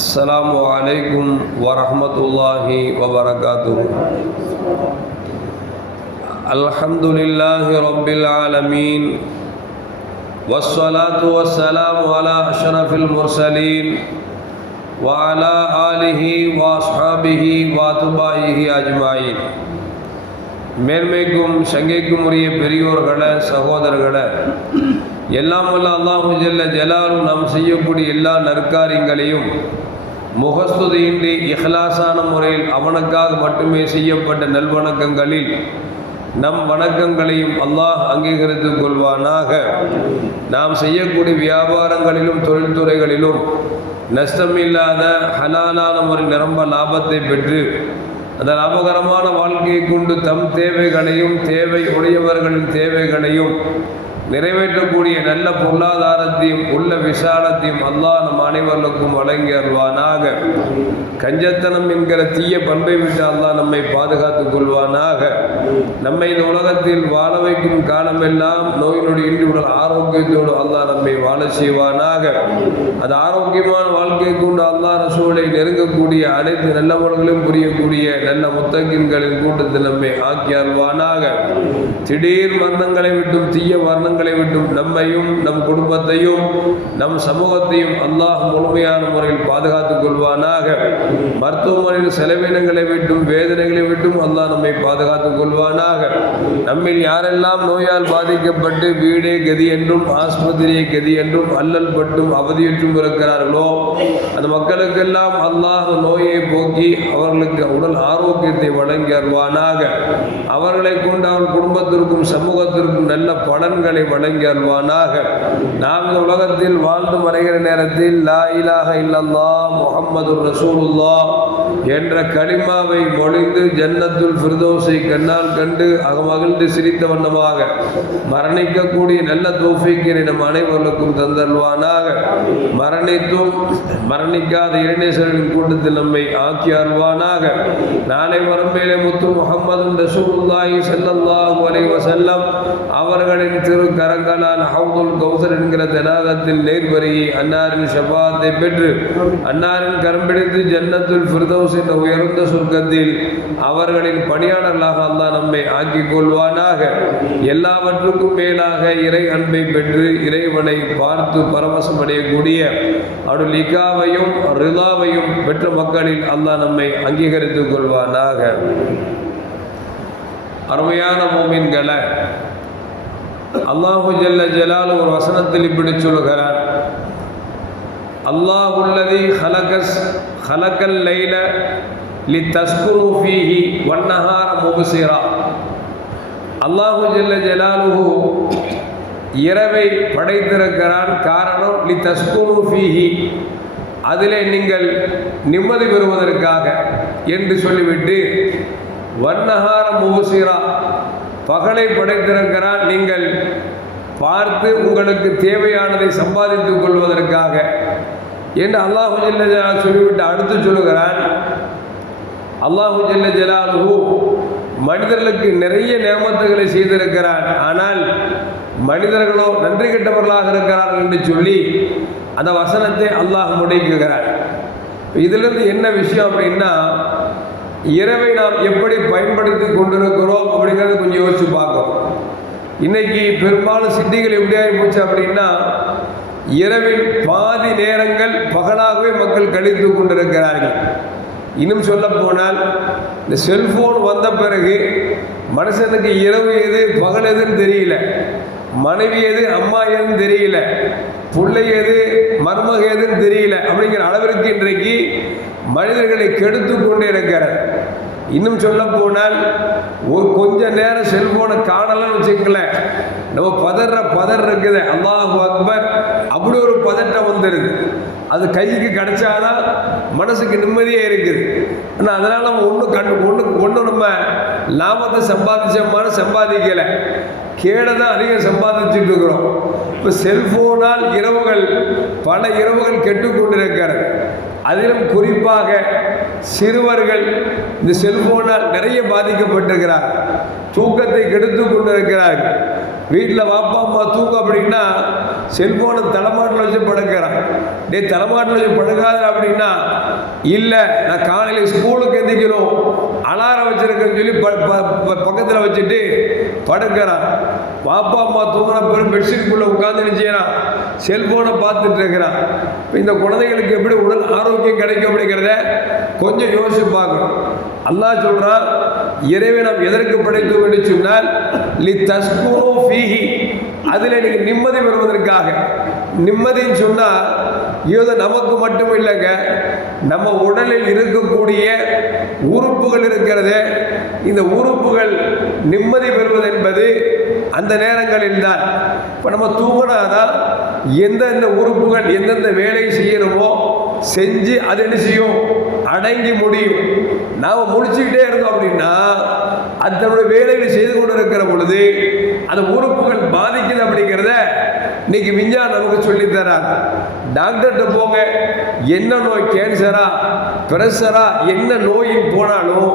السلام عليكم ورحمة الله وبركاته الحمد لله رب العالمين والصلاة والسلام على أشرف المرسلين وعلى آله وأصحابه وأتباعه أجمعين மேன்மைக்கும் சங்கைக்கும் உரிய பெரியோர்களே சகோதரர்களே எல்லாம் வல்ல அல்லாஹு ஜல்ல ஜலாலும் நாம் செய்யக்கூடிய எல்லா நற்காரியங்களையும் முகஸ்துதியின்றி இஹ்லாசான முறையில் அவனுக்காக மட்டுமே செய்யப்பட்ட நல்வணக்கங்களில் நம் வணக்கங்களையும் அல்லாஹ் அங்கீகரித்துக் கொள்வானாக. நாம் செய்யக்கூடிய வியாபாரங்களிலும் தொழில்துறைகளிலும் நஷ்டமில்லாத ஹலாலான முறை நிரம்ப லாபத்தை பெற்று அந்த லாபகரமான வாழ்க்கையை கொண்டு தம் தேவைகளையும் தேவை உடையவர்களின் தேவைகளையும் நிறைவேற்றக்கூடிய நல்ல பொருளாதாரத்தையும் உள்ள விசாலத்தையும் அல்லாஹ் நம் அனைவர்களுக்கும் வழங்கி அருள்வானாக. கஞ்சத்தனம் என்கிற தீய பண்பை விட்டு அல்லாஹ் நம்மை பாதுகாத்துக் கொள்வானாக. நம்மை இந்த உலகத்தில் வாழ வைக்கும் காலமெல்லாம் நோய் நொடி இன்றி உடல் ஆரோக்கியத்தோடு அல்லாஹ் நம்மை வாழ செய்வானாக. அது ஆரோக்கியமான வாழ்க்கையை கொண்டு அல்லாஹ் ரசூலை நெருங்கக்கூடிய அனைத்து நல்லவர்களையும் புரியக்கூடிய நல்ல முத்தகின்களின் கூட்டத்தில் நம்மை ஆக்கி அருள்வானாக. திடீர் மரணங்களை விட்டும் தீய வர்ணங்கள் குற்றங்களை விட்டும் நம்மையும் நம் குடும்பத்தையும் நம் சமூகத்தையும் அல்லாஹ் முழுமையான முறையில் பாதுகாத்துக் கொள்வானாக. மருத்துவமனையில் செலவினங்களை விட்டும் வேதனைகளை விட்டும் அல்லாஹ் நம்மை பாதுகாத்துக் கொள்வானாக. நம்மில் யாரெல்லாம் நோயால் பாதிக்கப்பட்டு வீடே கதி என்றும் ஆஸ்பத்திரியை கதி என்றும் அல்லல் பட்டும் அவதியுற்றும் இருக்கிறார்களோ அந்த மக்களுக்கெல்லாம் அல்லாஹ் நோயை போக்கி அவர்களுக்கு உடல் ஆரோக்கியத்தை வழங்கி அருவானாக அவர்களை கொண்டு அவர் குடும்பத்திற்கும் சமூகத்திற்கும் நல்ல பலன்களை வழங்கி அருள்வானாக. நாம் இந்த உலகத்தில் வாழ்ந்து மறைகிற நேரத்தில் லா இலாக இல்லல்லா முகம்மது ரசூலுல்லா என்ற கலிமாவை மொழிந்து ஜன்னத்துல் ஃபிர்தோஸை கண்ணால் கண்டு அகமகிழ்ந்து சிரித்த வண்ணமாக மரணிக்கக்கூடிய நல்ல தோஃபிக்கினை நம் அனைவர்களுக்கும் தந்தல்வானாக மரணித்தும் மரணிக்காத இளைஞர்களின் கூட்டத்தில் நம்மை ஆக்கி அல்வானாக நாளை வரம்பேலே முத்து முகமது ரசூலுல்லாஹி ஸல்லல்லாஹு அலைஹி வஸல்லம் அவர்களின் திரு கரங்களால் ஹவுதுல் கௌசர் என்கிற தடாகத்தில் நீர் நேர்வரியை அன்னாரின் ஷபாத்தை பெற்று அன்னாரின் கரம் பிடித்து ஜன்னத்துல் ஃபிர்தௌஸ் என்ற உயர்ந்த சொர்க்கத்தில் அவர்களின் பணியாளர்களாக அல்லாஹ் நம்மை ஆக்கிக் கொள்வானாக. எல்லாவற்றுக்கும் மேலாக இறை அன்பை பெற்று இறைவனை பார்த்து பரவசம் அடையக்கூடிய அவருடைய லிகாவையும் ரிலாவையும் பெற்ற மக்களில் அல்லாஹ் நம்மை அங்கீகரித்துக் கொள்வானாக. அருமையான மோமின்களை அல்லாஹு ஜல்ல ஜலால் ஒரு வசனத்தில் இப்படி சொல்கிறார். அல்லாஹ் ஹலகஸ் ஹலக்கல் லைல லி தஸ்குரு ஃபீஹி வன்னஹார முபசிரா. அல்லாஹு ஜல்ல ஜலாலுஹு இரவை படைத்திருக்கிறான். காரணம் லி தஸ்குரு ஃபீஹி. அதிலே நீங்கள் நிம்மதி பெறுவதற்காக என்று சொல்லிவிட்டு வன்னஹார முபசிரா. பகலை படைத்திருக்கிறான் நீங்கள் பார்த்து உங்களுக்கு தேவையானதை சம்பாதித்துக் கொள்வதற்காக என்று அல்லாஹு ஜல்ல ஜலால் சொல்லிவிட்டு அடுத்து சொல்லுகிறான் அல்லாஹு ஜல்ல ஜலாலுஹு மனிதர்களுக்கு நிறைய நேமத்துகளை செய்திருக்கிறான் ஆனால் மனிதர்களோ நன்றி கெட்டவர்களாக இருக்கிறார்கள் என்று சொல்லி அந்த வசனத்தை அல்லாஹ் முடைக்குகிறான் இதிலிருந்து என்ன விஷயம் அப்படின்னா இரவை நாம் எப்படி பயன்படுத்தி கொண்டிருக்கிறோம் அப்படிங்கிறத கொஞ்சம் யோசிச்சு பார்க்கணும். இன்னைக்கு பெரும்பாலும் சிட்டிகள் எப்படி போச்சு அப்படின்னா இரவில் பாதி நேரங்கள் பகலாகவே மக்கள் கழித்து கொண்டிருக்கிறார்கள். இன்னும் சொல்ல போனால் இந்த செல்ஃபோன் வந்த பிறகு மனுஷனுக்கு இரவு எது பகல் எதுன்னு தெரியல. மனைவி எது அம்மா எதுன்னு தெரியல. பிள்ளை எது மருமக எதுன்னு தெரியல. அப்படிங்கிற அளவிற்கு இன்றைக்கு மனிதர்களை கெடுத்து கொண்டே இருக்கிறார். இன்னும் சொல்ல போனால் ஒரு கொஞ்ச நேரம் செல்போனை காணலன்னு வச்சுக்கல நம்ம பதற பதற இருக்குது. அல்லாஹ் அக்பர் அப்படி ஒரு பதட்டம் வந்துடுது அது கைக்கு கிடைச்சாதான் மனசுக்கு நிம்மதியே இருக்குது. ஆனால் அதனால் நம்ம ஒன்றும் கண் ஒன்று ஒன்றும் நம்ம லாபத்தை சம்பாதிச்சோம்னு சம்பாதிக்கலை. கேடை தான் அதிகம் சம்பாதிச்சுட்டு இருக்கிறோம். இப்போ செல்ஃபோனால் இரவுகள் பல இரவுகள் கெட்டுக்கொண்டிருக்கிறது. அதிலும் குறிப்பாக சிறுவர்கள் இந்த செல்போனால் நிறைய பாதிக்கப்பட்டிருக்கிறார் தூக்கத்தை கெடுத்து கொண்டிருக்கிறார்கள். வீட்டில் வாப்பா அம்மா தூக்கம் அப்படின்னா செல்ஃபோனை தலைமாட்டில் வச்சு படுக்கிறான். டே தலைமாட்டில் வச்சு படுக்காத அப்படின்னா இல்லை நான் காலையில் ஸ்கூலுக்கு எந்திக்கணும். அலாரம் வச்சுருக்கேன்னு சொல்லி ப பக்கத்தில் வச்சுட்டு படுக்கிறான். பாப்பா அம்மா தூங்கின பிறகு பெட்ஷீட்டுக்குள்ளே உட்காந்து என்ன செல்ஃபோனை பார்த்துட்டு இருக்கிறான். இப்போ இந்த குழந்தைகளுக்கு எப்படி உடல் ஆரோக்கியம் கிடைக்கும் அப்படிங்கிறத கொஞ்சம் யோசிச்சு பார்க்கணும். அல்லாஹ் சொல்கிறான் இறைவை நாம் எதற்கு படைத்தோம்? என்று சொன்னால் லி தஸ்குரு ஃபீஹி. அதில் நீங்கள் நிம்மதி பெறுவதற்காக. நிம்மதின்னு சொன்னால் இது நமக்கு மட்டும் இல்லைங்க. நம்ம உடலில் இருக்கக்கூடிய உறுப்புகள் இருக்கிறது. இந்த உறுப்புகள் நிம்மதி பெறுவது என்பது அந்த நேரங்களில் தான். இப்போ நம்ம தூங்கினாதான் எந்தெந்த உறுப்புகள் எந்தெந்த வேலையை செய்யணுமோ செஞ்சு அது என்ன செய்யும்? அடங்கி முடியும். நாம் முடிச்சுக்கிட்டே இருந்தோம் அப்படின்னா அது தன்னுடைய வேலைகளை செய்து கொண்டு இருக்கிற பொழுது அந்த உறுப்புகள் பாதிக்குது அப்படிங்கிறத இன்னைக்கு விஞ்ஞானம் நமக்கு சொல்லித் தராங்க டாக்டர்கிட்ட போங்க. என்ன நோய் கேன்சரா பிரஷரா என்ன நோயின் போனாலும்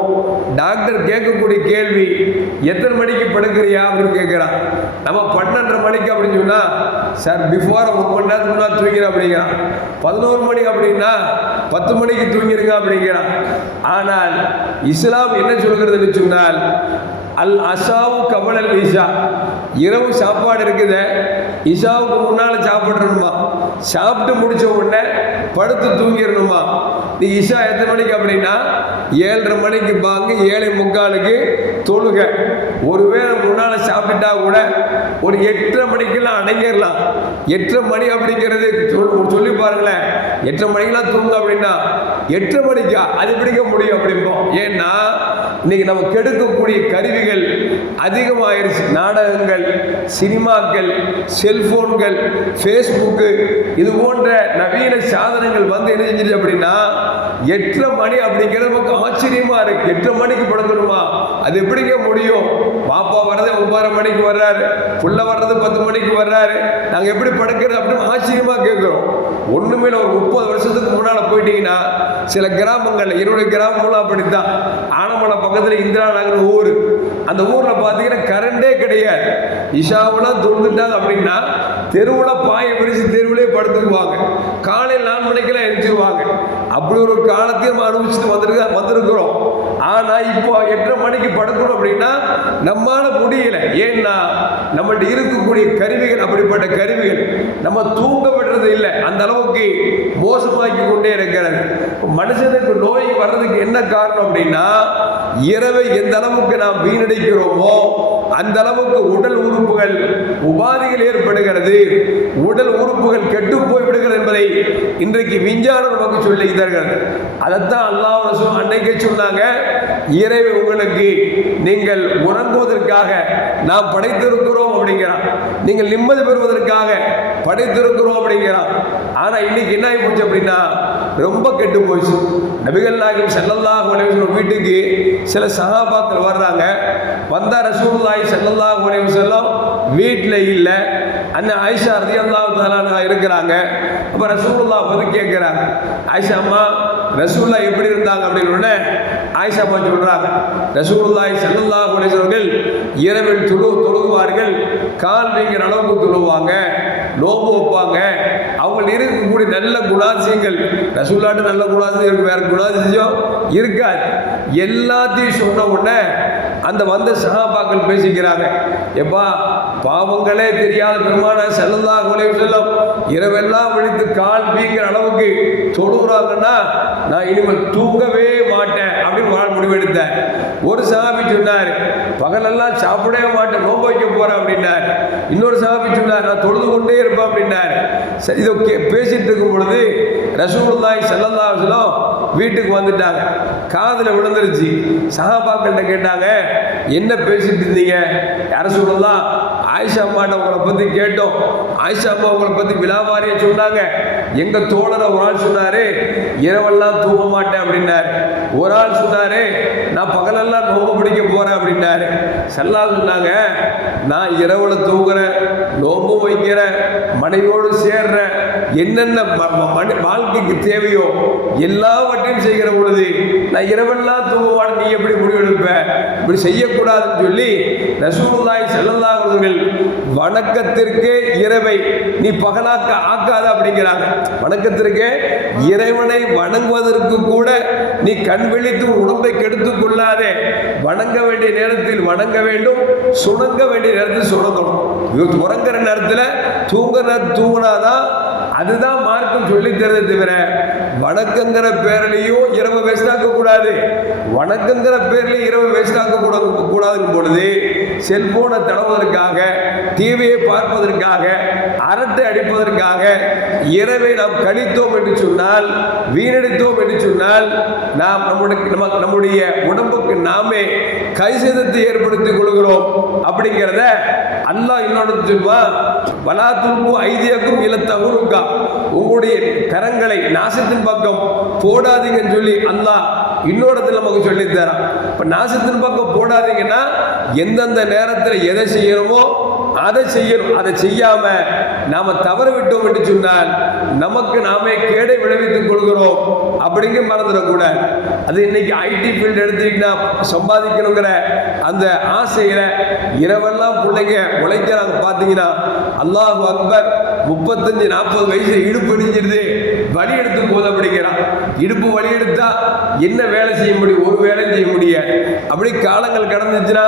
டாக்டர் கேட்கக்கூடிய கேள்வி எத்தனை மணிக்கு படுக்கிறியா அப்படின்னு கேட்குறான். நம்ம பன்னெண்டரை மணிக்கு அப்படின்னு சொன்னால் சார் பிஃபோர் ஒரு மணி நேரத்துக்கு முன்னாடி தூங்கிறேன் அப்படிங்கிறான். பதினோரு மணி அப்படின்னா பத்து மணிக்கு தூங்கிருங்க அப்படிங்கிறான் ஆனால் இஸ்லாம் என்ன சொல்கிறதுன்னு சொன்னால் அல் அசாவு கமலல் இஷா இரவு சாப்பாடு இருக்குது. இஷாவுக்கு முன்னால் சாப்பிட்றணுமா சாப்பிட்டு முடிச்ச உடனே படுத்து தூங்கிடணுமா? நீ இஷா எத்தனை மணிக்கு அப்படின்னா? ஏழரை மணிக்கு பாங்க ஏழை முக்காலுக்கு தொழுக. ஒருவேளை முன்னால் சாப்பிட்டுட்டா கூட ஒரு எட்டரை மணிக்கெல்லாம் அடங்கிடலாம். எட்டரை மணி அப்படிங்கிறது சொல்லி பாருங்களேன். எட்டரை மணிக்கெல்லாம் தூங்க அப்படின்னா எட்டரை மணிக்கா? அது பிடிக்க முடியும் அப்படிம்போம் ஏன்னா இன்னைக்கு நம்ம கெடுக்கக்கூடிய கருவிகள் அதிகமாயிருச்சு. நாடகங்கள் சினிமாக்கள் செல்போன்கள் ஃபேஸ்புக்கு இது போன்ற நவீன சாதனங்கள் வந்து என்ன செஞ்சிருச்சு அப்படின்னா எட்டரை மணி அப்படிங்கிறது நமக்கு ஆச்சரியமா இருக்கு. எட்டரை மணிக்கு படுக்கணுமா? அது எப்படிங்க முடியும்? பாப்பா வர்றது ஒன்பதரை மணிக்கு வர்றாரு. புள்ள வர்றது பத்து மணிக்கு வர்றாரு. நாங்கள் எப்படி படுக்கிறது அப்படின்னு ஆச்சரியமா கேட்குறோம் ஒன்றுமே ஒரு முப்பது வருஷத்துக்கு முன்னால் போயிட்டீங்கன்னா சில கிராமங்கள்ல என்னுடைய கிராமம்லாம் அப்படித்தான். ஆனமலை பக்கத்தில் இந்திரா நகர் ஊர். அந்த ஊரில் பார்த்தீங்கன்னா கரண்டே கிடையாது. இஷாவெல்லாம் தொழுதுட்டாங்க அப்படின்னா தெருவில் பாயை விரிச்சு தெருவிலே படுத்துக்குவாங்க. காலையில் நாலு மணிக்கெல்லாம் எழுந்திருவாங்க. அப்படி ஒரு காலத்தையும் அனுபவிச்சுட்டு வந்துருக்க வந்திருக்கிறோம். ஆனால் இப்போ எட்டரை மணிக்கு படுக்கணும் அப்படின்னா நம்மளால் முடியலை. ஏன்னா நம்மள்ட்ட இருக்கக்கூடிய கருவிகள் அப்படிப்பட்ட கருவிகள் நம்ம தூங்க விடுறது இல்லை. அந்த அளவுக்கு மோசமாக்கி கொண்டே இருக்கிறது மனுஷனுக்கு நோய் வர்றதுக்கு என்ன காரணம் அப்படின்னா இரவை எந்த அளவுக்கு நாம் வீணடிக்கிறோமோ அந்த அளவுக்கு உடல் உறுப்புகள் உபாதைகள் ஏற்படுகிறது. உடல் உறுப்புகள் கெட்டு போய்விடுகிறது என்பதை இன்றைக்கு விஞ்ஞானம் நமக்கு சொல்லி தருகிறது. அதைத்தான் அல்லாஹ் ரசூல் சொன்னாங்க இறைவை உங்களுக்கு நீங்கள் உறங்குவதற்காக நாம் படைத்திருக்கிறோம் அப்படிங்கிறான். நீங்கள் நிம்மதி பெறுவதற்காக படைத்திருக்கிறோம் அப்படிங்கிறான். ஆனால் இன்னைக்கு என்ன ஆகி போச்சு அப்படின்னா ரொம்ப கெட்டு போயிடுச்சு. நபிகள் நாயகம் ஸல்லல்லாஹு அலைஹி வீட்டுக்கு சில சகாபாக்கள் வர்றாங்க. வந்தா ரசூல்லாய் ஸல்லல்லாஹு அலைஹி வஸல்லம் வீட்டில் இல்லை. அந்த ஆயிஷா ரதியல்லாஹு தஆலா இருக்கிறாங்க. அப்போ ரசூல்லா வந்து கேட்குறாங்க ஆயிஷா அம்மா ரசூல்லா எப்படி இருந்தாங்க? அப்படின்னு உடனே ஆயிஷா அம்மா சொல்கிறாங்க ரசூல்லாய் ஸல்லல்லாஹு அலைஹி அவர்கள் இரவில் துழு தொழுகுவார்கள். கால் நீங்கிற அளவுக்கு தொழுவாங்க. நோம்பு வைப்பாங்க. அவங்க இருக்கக்கூடிய நல்ல குணாதிசயங்கள் ரசூலாட்டு நல்ல குணாதிசயம் இருக்கு வேற இருக்காது. எல்லாத்தையும் சொன்ன உடனே அந்த வந்த சகாபாக்கள் பேசிக்கிறாங்க. எப்பா பாவங்களே தெரியாத பெருமான செல்லந்தா கொலை செல்லும். இரவெல்லாம் விழித்து கால் பீங்கிற அளவுக்கு தொழுகிறாங்கன்னா நான் இனிமேல் தூங்கவே மாட்டேன் அப்படின்னு முடிவெடுத்தேன். ஒரு சாமி சொன்னார் பகலெல்லாம் சாப்பிடவே மாட்டேன் நோன்பு வைக்க போறேன் அப்படின்னார். இன்னொரு சாமி சொன்னார் நான் தொழுது கொண்டே இருப்பேன் அப்படின்னார். சரி இதை கே- பேசிட்டு இருக்கும் பொழுது ரசூல்லாய் செல்லந்தா சொல்லும் வீட்டுக்கு வந்துட்டாங்க. காதில் விழுந்துருச்சு. சகாபாக்கள்கிட்ட கேட்டாங்க என்ன பேசிட்டு இருந்தீங்க? யார சொல்லலாம் ஆயிஷா அம்மாட்ட உங்களை பற்றி கேட்டோம்? ஆயிஷா அம்மா உங்களை பற்றி விலாவாரிய சொன்னாங்க. எங்கள் தோழரை ஒரு ஆள் சொன்னார் இரவெல்லாம் தூங்க மாட்டேன் அப்படின்னாரு. ஒரு ஆள் சொன்னார் நான் பகலெல்லாம் நோம்பு பிடிக்க போகிறேன் அப்படின்னாரு. செல்லா சொன்னாங்க நான் இரவுல தூங்குறேன் நோம்பு வைக்கிறேன் மனைவியோடு சேர்றேன். என்னென்ன வாழ்க்கைக்கு தேவையோ எல்லாவற்றையும் செய்கிற பொழுது நான் இரவெல்லாம் தூங்குவான் நீ எப்படி முடிவெடுப்ப இப்படி செய்யக்கூடாதுன்னு சொல்லி ரசூலுல்லாஹி ஸல்லல்லாஹு அவர்கள் வணக்கத்திற்கே இரவை நீ பகலாக்க ஆக்காத அப்படிங்கிறாங்க. வணக்கத்திற்கே இறைவனை வணங்குவதற்கு கூட நீ கண் விழித்து உடம்பை கெடுத்துக் கொள்ளாதே. வணங்க வேண்டிய நேரத்தில் வணங்க வேண்டும். சுணங்க வேண்டிய நேரத்தில் சுணங்கணும். உறங்குற நேரத்தில் தூங்குற நேரத்தில் தூங்கினாதான் அதுதான் மார்க்கம் சொல்லித் தரது தவிர வணக்கங்கிற பேர்லேயும் இரவு வேஸ்டாக்க கூடாது வணக்கங்கிற பேர்லேயும் இரவு வேஸ்டாக்க கூடாது கூடாதுன்னு பொழுது செல்போனை தடவுவதற்காக டிவியை பார்ப்பதற்காக அரட்டை அடிப்பதற்காக இரவை நாம் கழித்தோம் என்று சொன்னால் வீணடித்தோம் என்று சொன்னால் நாம் நம்முடைய நம்ம நம்முடைய உடம்புக்கு நாமே கை சேதத்தை ஏற்படுத்திக் கொள்கிறோம் அப்படிங்கிறத அல்லாஹ் இன்னொன்று சொல்வா வலாத்துக்கும் துல்பு ஐதியக்கும் இருக்கா உங்களுடைய கரங்களை நாசத்தின் பக்கம் போடாதீங்கன்னு சொல்லி அல்லாஹ் இன்னொரு நமக்கு சொல்லித்தரான். இப்போ நாசத்தின் பக்கம் போடாதீங்கன்னா எந்தெந்த நேரத்தில் எதை செய்யணுமோ அதை செய்யணும். அதை செய்யாம நாம தவற விட்டோம் என்று சொன்னால் நமக்கு நாமே கேடை விளைவித்துக் கொள்கிறோம் அப்படிங்க மறந்துடக்கூடாது அது இன்னைக்கு ஐடி ஃபீல்டு எடுத்துக்கிட்டா சம்பாதிக்கணுங்கிற அந்த ஆசையில இரவெல்லாம் பிள்ளைங்க உழைக்கிறாங்க. பார்த்தீங்கன்னா அல்லாஹ் அக்பர் முப்பத்தஞ்சு நாற்பது வயசு இடுப்பு இடிஞ்சிருது எடுத்து போத அப்படிங்கிறான். இடுப்பு வலி எடுத்தா என்ன வேலை செய்ய முடியும்? ஒரு வேலையும் செய்ய முடியாது. அப்படி காலங்கள் கடந்துச்சுன்னா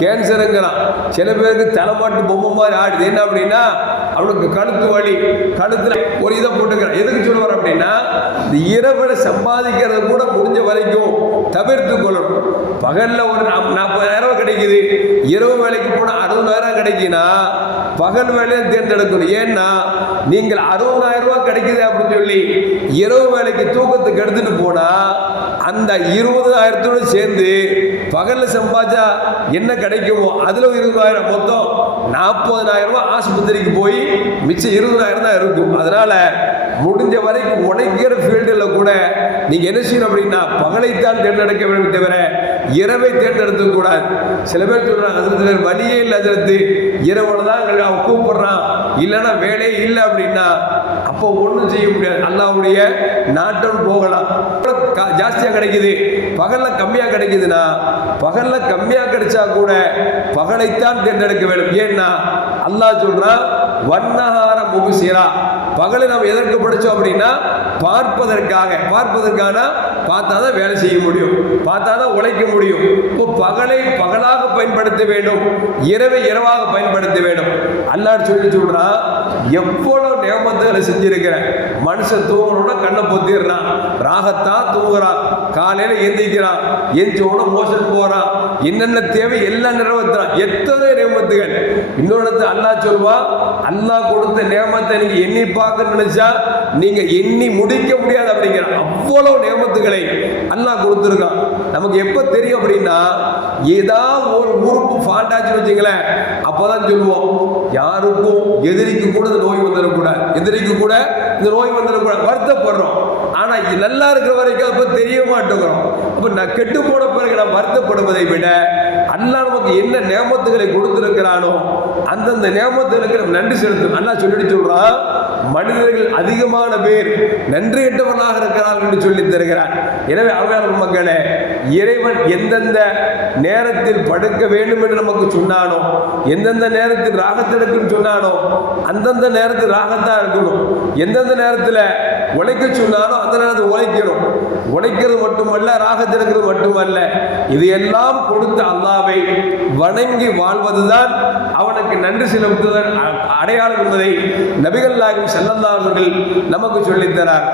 கேன்சருங்கிறான் சில பேருக்கு தலைமாட்டு பொம்மை மாதிரி ஆடுது என்ன அப்படின்னா அவனுக்கு கழுத்து வலி கழுத்துல ஒரு இதை போட்டுக்கிறான். எதுக்கு சொல்லுவார் அப்படின்னா இந்த இரவுல சம்பாதிக்கிறது கூட முடிஞ்ச வரைக்கும் தவிர்த்து கொள்ளணும். பகல்ல ஒரு நாப்~ நாற்பதாயிரம் கிடைக்குது. இரவு வேலைக்கு போனால் அறுபதாயிரம் கிடைக்குன்னா பகல் வேலையை தேர்ந்தெடுக்கணும். ஏன்னா நீங்கள் அறுபதாயிரம் ரூபாய் கிடைக்குது அப்படின்னு சொல்லி இரவு வேலைக்கு தூக்கத்துக்கு எடுத்துட்டு போனா அந்த இருபதாயிரத்தோடு சேர்ந்து பகலில் சம்பாதிச்சா என்ன கிடைக்குமோ அதில் இருபதாயிரம் மொத்தம் நாற்பதனாயிரம் ரூபாய் ஆஸ்பத்திரிக்கு போய் மிச்சம் இருபதாயிரம் தான் இருக்கும். அதனால் முடிஞ்ச வரைக்கும் உடைக்கிற ஃபீல்டில் கூட நீங்கள் என்ன செய்யணும் அப்படின்னா பகலைத்தான் தேர்ந்தெடுக்க வேண்டும் தவிர இரவை தேர்ந்தெடுக்க கூடாது. சில பேர் சொல்கிறாங்க அது வழியே இல்லை அதற்கு இரவோட தான் எங்களை அவன் கூப்பிடுறான். இல்லைன்னா வேலையே இல்லை அப்படின்னா அப்போ ஒன்றும் செய்ய முடியாது. அல்லாவுடைய நாட்டம் ஜாஸ்தியாக கிடைக்குது. பகலில் கம்மியாக கிடைக்குதுன்னா பகலில் கம்மியாக கிடைச்சா கூட பகலைத்தான் தேர்ந்தெடுக்க வேண்டும். ஏன்னா அல்லாஹ் சொல்றான் வண்ணஹார முகுசிரா பகலை நாம் எதற்கு படித்தோம் அப்படின்னா பார்ப்பதற்காக. பார்ப்பதற்கான? பார்த்தா தான் வேலை செய்ய முடியும். பார்த்தா தான் உழைக்க முடியும். இப்போ பகலை பகலாக பயன்படுத்த வேண்டும். இரவை இரவாக பயன்படுத்த வேண்டும். அல்லாஹ் சொல்லி சொல்கிறான் எவ்வளவு நியமத்துகளை செஞ்சிருக்கிறேன்? மனுஷன் தூங்கணும்னா கண்ணை பொத்திடுறான். ராகத்தான் தூங்குறான். காலையில எந்திரிக்கிறான் எந்திரிச்சோட மோசன் போறான். என்னென்ன தேவை எல்லாம் நிறைவேற்றுறான். எத்தனை நியமத்துகள். இன்னொன்று அல்லா சொல்வான் அல்லாஹ் கொடுத்த நேமத்தை நீங்க எண்ணி பார்க்க நினைச்சா நீங்க எண்ணி முடிக்க முடியாது அப்படிங்கிற அவ்வளவு நேமத்துகளை அல்லாஹ் கொடுத்துருக்கான். நமக்கு எப்ப தெரியும் அப்படின்னா ஏதாவது ஒரு உறுப்பு ஃபாண்டாச்சுன்னு வச்சுங்களேன் அப்பதான் சொல்லுவோம் யாருக்கும் எதிரிக்கு கூட இந்த நோய் வந்துடக்கூடாது. எதிரிக்கு கூட இந்த நோய் வந்துடக்கூடாது. வருத்தப்படுறோம். ஆனா இது நல்லா இருக்கிற வரைக்கும் அப்ப தெரிய மாட்டேங்கிறோம். அப்ப நான் கெட்டு போன பிறகு நான் வருத்தப்படுவதை விட அல்லாஹ் நமக்கு என்ன நேமத்துகளை கொடுத்துருக்கிறானோ அந்தந்த நியமத்திற்கு நம்ம நன்றி செலுத்தும். அண்ணா சொல்லிட்டு சொல்றான் மனிதர்கள் அதிகமான பேர் நன்றி கெட்டவர்களாக இருக்கிறார்கள் என்று சொல்லி தருகிறார். எனவே அவையாளர் மக்களே இறைவன் எந்தெந்த நேரத்தில் படுக்க வேண்டும் என்று நமக்கு சொன்னானோ எந்தெந்த நேரத்தில் ராகத்தெடுக்கும் சொன்னானோ அந்தந்த நேரத்தில் ராகத்தான் இருக்கணும். எந்தெந்த நேரத்தில் உழைக்க சொன்னானோ அந்த நேரத்தில் உழைக்கணும். உழைக்கிறது மட்டுமல்ல ராகத்தெடுக்கிறது மட்டுமல்ல. இது எல்லாம் கொடுத்த அல்லாவை வணங்கி வாழ்வதுதான் அவனுக்கு நன்றி செலுத்துவதன் அ- அடையாளம் என்பதை நபிகள் நாயகம் ஸல்லல்லாஹு அவர்கள் நமக்கு சொல்லித்தரார்.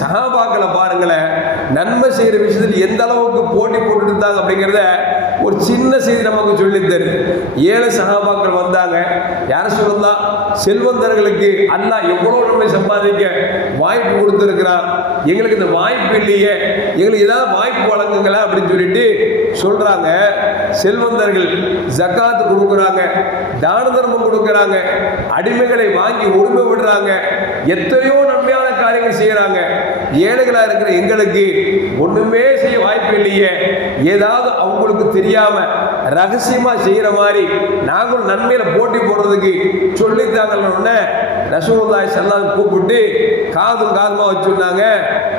சகாபாக்களை பாருங்களேன் நன்மை செய்கிற விஷயத்தில் எந்த அளவுக்கு போட்டி போட்டு இருந்தாங்க அப்படிங்கிறத ஒரு சின்ன செய்தி நமக்கு சொல்லித் தருது ஏழு சகாபாக்கள் வந்தாங்க. யார சொல்லலாம்? செல்வந்தர்களுக்கு அண்ணா எவ்வளோ நன்மை சம்பாதிக்க வாய்ப்பு கொடுத்துருக்கிறார். எங்களுக்கு இந்த வாய்ப்பு இல்லையே. எங்களுக்கு ஏதாவது வாய்ப்பு வழங்குங்களேன் அப்படின்னு சொல்லிட்டு சொல்றாங்க. செல்வந்தர்கள் ஜக்காத்து கொடுக்குறாங்க தான தர்மம் கொடுக்குறாங்க அடிமைகளை வாங்கி உரிமை விடுறாங்க எத்தனையோ நன்மையான காரியங்கள் செய்யறாங்க. ஏழைகளா இருக்கிற எங்களுக்கு ஒண்ணுமே செய்ய வாய்ப்பு இல்லையே. ஏதாவது அவங்களுக்கு தெரியாம ரகசியமா செய்யற மாதிரி நாங்களும் நன்மையில போட்டி போடுறதுக்கு சொல்லித்தாங்கன்னு ரசூல்லாய் செல்லாம் கூப்பிட்டு காதும் காதுமாக வச்சுருந்தாங்க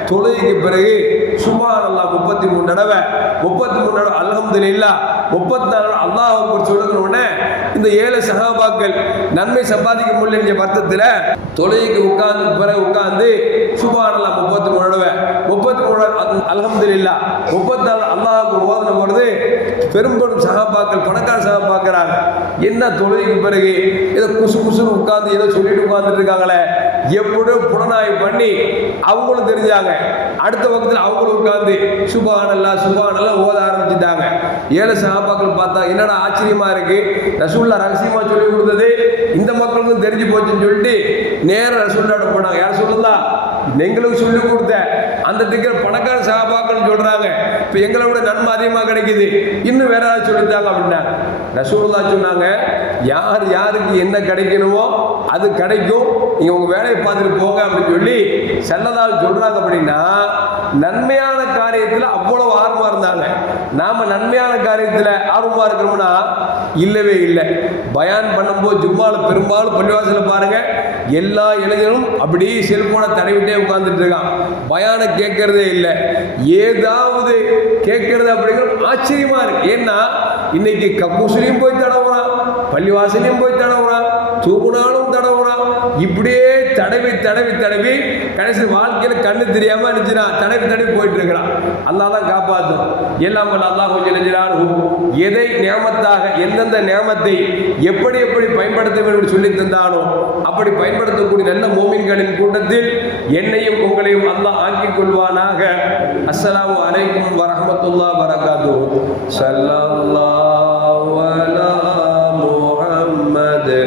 தொழுகைக்கு பிறகு சுமார் அல்லா முப்பத்தி மூணு தடவை. முப்பத்தி மூணு தடவை அல்ஹம்துலில்லாஹ். முப்பத்தி நாலு அல்லாஹ் அக்பர் உடனே இந்த ஏழு சகாபாக்கள் நன்மை சம்பாதிக்க முடியல வருத்தத்தில் தொழுகைக்கு உட்கார்ந்து பிறகு உட்கார்ந்து அல்லா முப்பத்தி மூணு தடவை முப்பத்தி மூணு அல்ஹம்துலில்லா முப்பத்தி நாலு அல்லாஹுக்கு ஓதன போகிறது பெரும்பெரும் சகாபாக்கள் பணக்கார சகாபாக்கிறாங்க என்ன தொழுகைக்கு பிறகு ஏதோ குசு குசுன்னு உட்காந்து ஏதோ சொல்லிட்டு உட்காந்துட்டு இருக்காங்களே எப்படியோ புலனாய்வு பண்ணி அவங்களும் தெரிஞ்சாங்க. அடுத்த பக்கத்தில் அவங்களும் உட்காந்து சுபானல்லா சுபானல்லா ஓத ஆரம்பிச்சிட்டாங்க. ஏழு சகாபாக்கள் பார்த்தா என்னடா ஆச்சரியமா இருக்கு? ரசூல்லா ரகசியமா சொல்லி கொடுத்தது இந்த மக்களுக்கும் தெரிஞ்சு போச்சுன்னு சொல்லிட்டு நேர ரசூல்லாட போனாங்க. யார் சொல்லுதா எங்களுக்கு சொல்லி கொடுத்த அந்த திக்கிற பணக்கார சகாபாக்கள் சொல்றாங்க. இப்போ எங்களை விட நன்மை அதிகமாக கிடைக்குது. இன்னும் வேற யாராவது சொல்லித்தாங்க அப்படின்னா ரசூல்லா சொன்னாங்க யார் யாருக்கு என்ன கிடைக்கணுமோ அது கிடைக்கும். நீங்க உங்க வேலையை பார்த்துட்டு போங்க அப்படின்னு சொல்லி செல்லதால் சொல்றாங்க அப்படின்னா நன்மையான காரியத்தில் அவ்வளவு ஆர்வமா இருந்தாங்க. நாம நன்மையான காரியத்தில் ஆர்வமா இருக்கிறோம்னா இல்லவே இல்லை. பயான் பண்ணும்போது ஜும்மால பெரும்பாலும் பள்ளிவாசல பாருங்க எல்லா இளைஞரும் அப்படியே செல்போனை தடவிட்டே உட்கார்ந்துட்டு இருக்கான். பயானை கேட்கறதே இல்லை. ஏதாவது கேட்கறது அப்படிங்கிறது ஆச்சரியமா இருக்கு. ஏன்னா இன்னைக்கு கக்கூசிலையும் போய் தடவுறான் பள்ளிவாசலையும் போய் தடவுறான் தூக்குனாலும் தடவுறான் இப்படியே தடவி தடவி கடைசி வாழ்க்கையில் கண்ணு தெரியாமல் இருந்துச்சுனா தடவி தடவி போயிட்டு இருக்கிறான் அல்லா தான் காப்பாற்றும் எல்லாம் வல்ல அல்லாஹ் கொஞ்சம் எதை நியமத்தாக எந்தெந்த நியமத்தை எப்படி எப்படி பயன்படுத்த வேண்டும் சொல்லி தந்தானோ அப்படி பயன்படுத்தக்கூடிய நல்ல மோமின்களின் கூட்டத்தில் என்னையும் உங்களையும் அல்லாஹ் ஆக்கிக் கொள்வானாக. அஸ்லாம் அலைக்கும் வரமத்துல்லா வரகாத்து சல்லா அலா முஹம்மது.